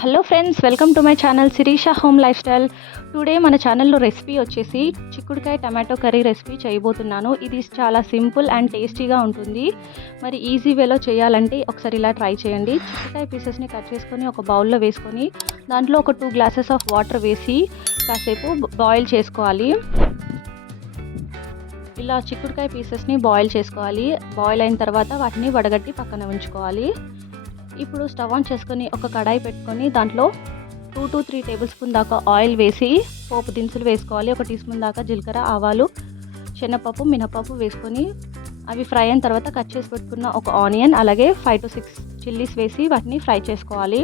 Hello friends welcome to my channel Sirisha home life style today మన ఛానల్లో recipe వచ్చేసి చిక్కుడుకాయ టమాటో కర్రీ రెసిపీ చేయబోతున్నాను. ఇది చాలా సింపుల్ అండ్ టేస్టీగా ఉంటుంది. మరి ఈజీ వేలో చేయాలంటే ఒకసారి ఇలా ట్రై చేయండి. చిక్కుడుకాయ పీసెస్ని కట్ చేసుకొని ఒక బౌల్లో వేసుకొని దాంట్లో ఒక టూ గ్లాసెస్ ఆఫ్ వాటర్ వేసి కాసేపు బాయిల్ చేసుకోవాలి. ఇలా చిక్కుడుకాయ పీసెస్ని బాయిల్ చేసుకోవాలి. బాయిల్ అయిన తర్వాత వాటిని వడగట్టి పక్కన ఉంచుకోవాలి. ఇప్పుడు స్టవ్ ఆన్ చేసుకొని ఒక కడాయి పెట్టుకొని దాంట్లో two to three table spoon దాకా ఆయిల్ వేసి పోపు దినుసులు వేసుకోవాలి. ఒక టీ స్పూన్ దాకా జీలకర్ర ఆవాలు శనగపప్పు మినపప్పు వేసుకొని అవి ఫ్రై అయిన తర్వాత కట్ చేసి పెట్టుకున్న ఒక ఆనియన్ అలాగే ఫైవ్ టు సిక్స్ చిల్లీస్ వేసి వాటిని ఫ్రై చేసుకోవాలి.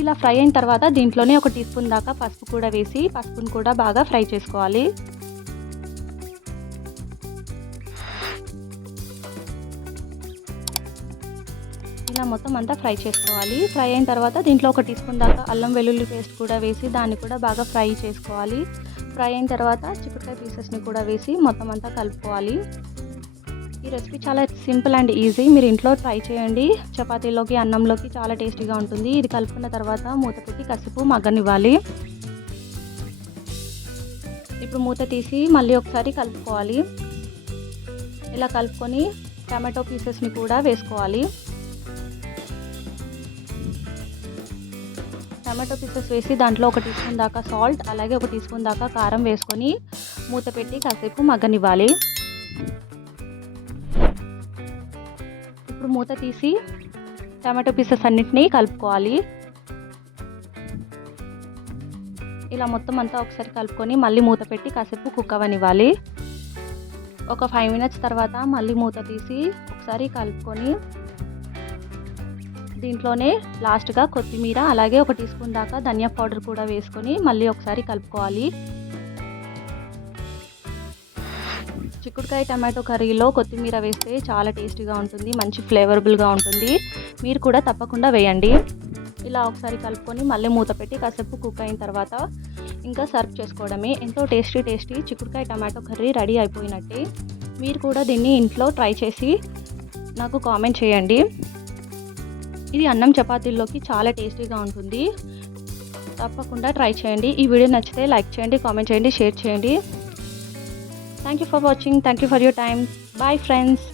ఇలా ఫ్రై అయిన తర్వాత దీంట్లోనే ఒక టీ స్పూన్ దాకా పసుపు కూడా వేసి పసుపును కూడా బాగా ఫ్రై చేసుకోవాలి. ఇలా మొత్తం అంతా ఫ్రై చేసుకోవాలి. ఫ్రై అయిన తర్వాత దీంట్లో ఒక టీ స్పూన్ దాకా అల్లం వెల్లుల్లి పేస్ట్ కూడా వేసి దాన్ని కూడా బాగా ఫ్రై చేసుకోవాలి. ఫ్రై అయిన తర్వాత చిక్కుడుకాయ పీసెస్ని కూడా వేసి మొత్తం అంతా కలుపుకోవాలి. ఈ రెసిపీ చాలా సింపుల్ అండ్ ఈజీ. మీరు ఇంట్లో ట్రై చేయండి. చపాతీలోకి అన్నంలోకి చాలా టేస్టీగా ఉంటుంది. ఇది కలుపుకున్న తర్వాత మూత పెట్టి కసుపు మగ్గనివ్వాలి. ఇప్పుడు మూత తీసి మళ్ళీ ఒకసారి కలుపుకోవాలి. ఇలా కలుపుకొని టమాటో పీసెస్ని కూడా వేసుకోవాలి. టమాటో పీసెస్ వేసి దాంట్లో ఒక టీ స్పూన్ దాకా సాల్ట్ అలాగే ఒక టీ స్పూన్ దాకా కారం వేసుకొని మూత పెట్టి కాసేపు మగ్గనివ్వాలి. ఇప్పుడు మూత తీసి టమాటో పీసెస్ అన్నిటినీ కలుపుకోవాలి. ఇలా మొత్తం అంతా ఒకసారి కలుపుకొని మళ్ళీ మూత పెట్టి కాసేపు కుక్ అవ్వనివ్వాలి. ఒక ఫైవ్ మినిట్స్ తర్వాత మళ్ళీ మూత తీసి ఒకసారి కలుపుకొని దీంట్లోనే లాస్ట్గా కొత్తిమీర అలాగే ఒక టీ స్పూన్ దాకా ధనియా పౌడర్ కూడా వేసుకొని మళ్ళీ ఒకసారి కలుపుకోవాలి. చిక్కుడుకాయ టమాటో కర్రీలో కొత్తిమీర వేస్తే చాలా టేస్టీగా ఉంటుంది మంచి ఫ్లేవరబుల్గా ఉంటుంది. మీరు కూడా తప్పకుండా వేయండి. ఇలా ఒకసారి కలుపుకొని మళ్ళీ మూత పెట్టి కాసేపు కుక్ అయిన తర్వాత ఇంకా సర్వ్ చేసుకోవడమే. ఎంతో టేస్టీ టేస్టీ చిక్కుడుకాయ టమాటో కర్రీ రెడీ అయిపోయినట్టే. మీరు కూడా దీన్ని ఇంట్లో ట్రై చేసి నాకు కామెంట్ చేయండి. ఇది అన్నం చపాతీల్లోకి చాలా టేస్టీగా ఉంటుంది. తప్పకుండా ట్రై చేయండి. ఈ వీడియో నచ్చితే లైక్ చేయండి కామెంట్ చేయండి షేర్ చేయండి. Thank you for watching thank you for your time bye friends